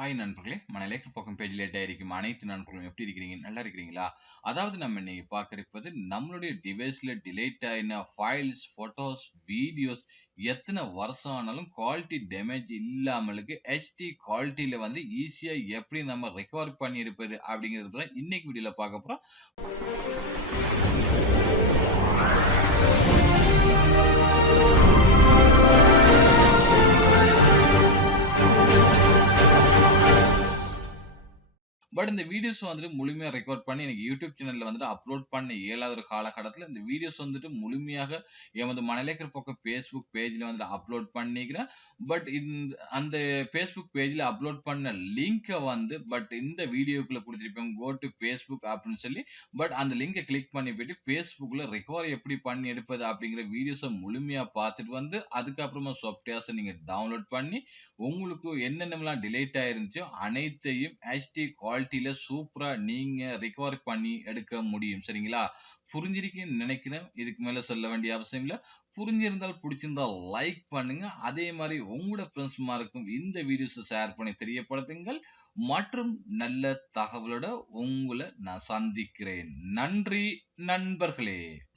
Hi நண்பர்களே! மனலேற்ற பக்கம் பேஜில இருக்கும் அனைத்து நண்பர்களும் எப்படி இருக்கிறீங்க? நல்லா இருக்கிறீங்களா? அதாவது நம்ம இன்னைக்கு பார்க்க நம்மளுடைய டிவைஸ்ல டிலீட் ஆயின ஃபைல்ஸ், ஃபோட்டோஸ், வீடியோஸ் எத்தன வருஷம் ஆனாலும் குவாலிட்டி டேமேஜ் இல்லாமலுக்கு HD குவாலிட்டில ஈஸியா எப்படி நம்ம ரெக்கவர் பண்ணி எடுப்பது அப்படிங்கிறது தான் இன்னைக்கு வீடியோல பார்க்க போறோம். பட் இந்த வீடியோஸ் முழுமையா ரெக்கார்ட் பண்ணி எனக்கு யூடியூப் சேனல்ல அப்லோட் பண்ண இயலாத ஒரு காலகட்டத்தில இந்த வீடியோஸ் முழுமையாக எமது மனலேக்கர் பக்கம் Facebook பேஜ்ல அப்லோட் பண்ணிக்கிறேன். பட் அந்த Facebook பேஜ்ல அப்லோட் பண்ண லிங்க பட் இந்த வீடியோக்குள்ள குடுத்திருப்பேன். கோ டூ Facebook அப்படின்னு சொல்லி. பட் அந்த லிங்க கிளிக் பண்ணி போயிட்டு Facebookல ரெக்கவரி எப்படி பண்ணி எடுப்பது அப்படிங்கிற வீடியோஸ முழுமையா பார்த்துட்டு அதுக்கப்புறமா சாஃப்ட்வேர்ஸ நீங்க டவுன்லோட் பண்ணி உங்களுக்கு என்னென்னலாம் டிலேட் ஆயிருந்துச்சோ அனைத்தையும் HD குவாலிட்டில சூப்பரா நீங்க ரிகவர் பண்ணி எடுக்க முடியும். சரிங்களா? புரிஞ்சிருக்கும்னு நினைக்கிறேன். இதுக்கு மேல சொல்ல வேண்டிய அவசியம் இல்ல. புரிஞ்சிருந்தால், புடிச்சிருந்தா லைக் பண்ணுங்க. அதே மாரி உங்களோட ஃபிரெண்ட்ஸ்மாருக்கும் இந்த வீடியோஸ ஷேர் பண்ணி தெரியப்படுத்துங்கள். மற்றும் நல்ல தகவலோட உங்கள நான் சந்திக்கிறேன். நன்றி நண்பர்களே!